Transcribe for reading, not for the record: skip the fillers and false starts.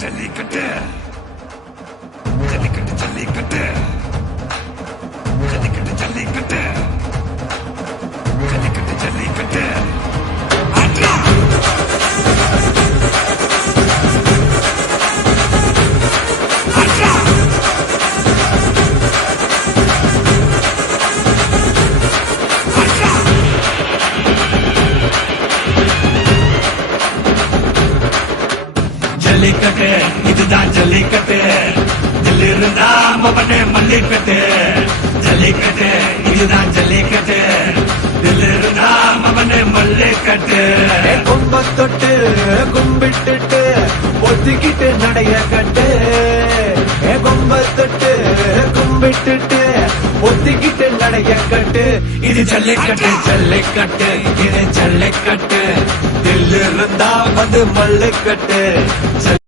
ஜல்லிக்கட்டு ஜல்லிக்கட்டு ஜல்லிக்கட்டு ஜல்லிக்கட்டு ஜல்லிக்கட்டு ஜல்லிக்கட்டு ஜல்லிக்கட்டு ஆட்ரா ஆட்ரா ஆட்ரா ஜல்லிக்கட்டு இதுதான் ஜல்லிக்கட்டு தில்லிருந்தா மவனே மல்லிக்கட்டு ஜல்லிக்கட்டு இதுதான் ஜல்லிக்கட்டு தில்லிருந்தா மவனே மல்லிக்கட்டு கொம்ப தொட்டு கும்பிட்டுட்டு ஒத்திக்கிட்டு நடைய கட்டு கொம்ப தொட்டு கும்பிட்டுட்டு ஒத்திக்கிட்டு நடைய கட்டு இது ஜல்லிக்கட்டு ஜல்லிக்கட்டு இது ஜல்லிக்கட்டு தில்லிருந்தா வந்து மல்லிக்கட்டு